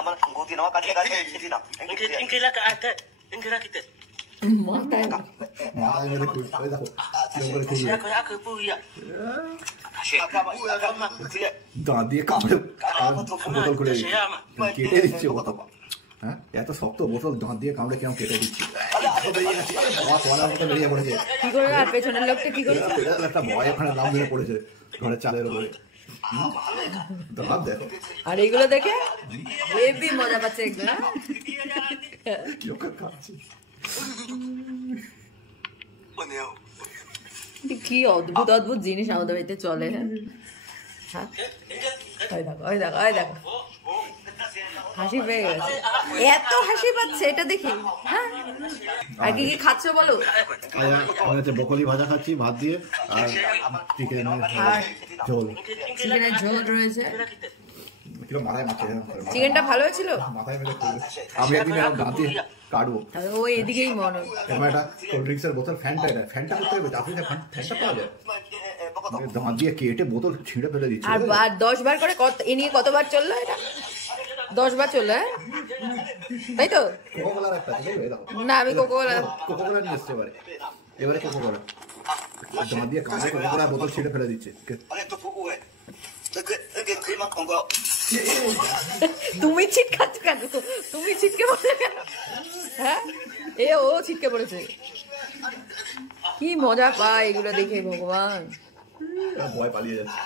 আমার গতি নাও কাটে কাটে খেতে দাও ইনকেলা কাটে ইনকেলা খেতে মাথায় মেরে কই দেখো কিরকম করে খেয়ে দেখো পুইয়া দাঁত দিয়ে কামড়ে বোতল করে কেটে দিচ্ছে বোতল। হ্যাঁ, এত শক্ত বোতল দাঁত দিয়ে কামড়ে কেমন কেটে দিচ্ছে। বেরিয়ে পড়েছে কি করে, আর পেছনের লোকটা কি করে, একটা ভয় ওখানে নাম ধরে পড়েছে ঘরের চালের উপরে। দাঁত দেখো, আর এইগুলো দেখে হেবি মজা পাচ্ছে এগুলো। কিরকম খাচ্ছে, কি অদ্ভুত অদ্ভুত জিনিস আমাদের বাড়িতে চলে। হ্যাঁ, ওই দেখো ওই দেখো ওই দেখো, হাসি পেয়ে গেছে, এত হাসি পাচ্ছে এটা দেখি। হ্যাঁ, আর কি কি খাচ্ছ বলো? ব্রকলি ভাজা খাচ্ছি ভাত দিয়ে, আর চিকেনের ঝোল, চিকেনের ঝোল রয়েছে। মাথায় মাছে চিকেনটা ভালো হয়েছিল, মাথায় মেরে আমি একদিন এরকম দাঁত দিয়ে কাটবো। ও এদিকেই মনে এবার একটা কোল্ড ড্রিঙ্কসের বোতল ফ্যানটা, এটা ফ্যানটা করতে হবে, আপনি ফ্যানটা পাওয়া যায়, দাঁত দিয়ে কেটে বোতল ছিঁড়ে ফেলে দিচ্ছে। আর 10 বার করে এ নিয়ে কতবার চললো এটা? 10 বার চললো, হ্যাঁ তাই তো। কোকোকোলার একটা না, আমি কোকোকোলা নিয়ে এসছে এবারে কোকোকোলা দাঁত দিয়ে কাঁচে কোকোকোলার বোতল ছিঁড়ে ফেলে দিচ্ছে। তুমি ছিটকাচ্ছ কেন? তুমি ছিটকে পড়ে কেন? হ্যাঁ, ও ছিটকে পড়েছে। কি মজা পায় এগুলো দেখে, ভগবান। ভয় পালিয়ে যাচ্ছে।